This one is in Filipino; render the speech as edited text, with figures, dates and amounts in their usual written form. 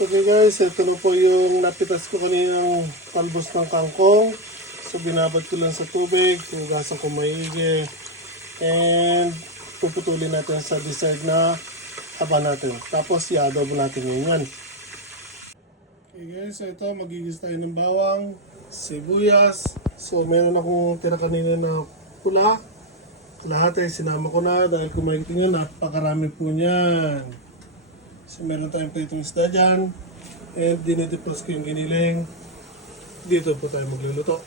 Okay guys, ito na po yung napitas ko kaninang talbos ng kangkong. So binabad ko lang sa tubig, hugasan ko maigi. And puputulin natin sa desired na haba natin. Tapos i-adobo natin yan. Okay guys, so ito magigis tayo ng bawang, sibuyas. So meron akong tira kanina na pula. Lahat ay sinama ko na dahil kung makikita nyo, napakarami po niyan. So meron tayong pritong isda dyan. And dinidepros ko yung giniling. Dito po tayo magluluto.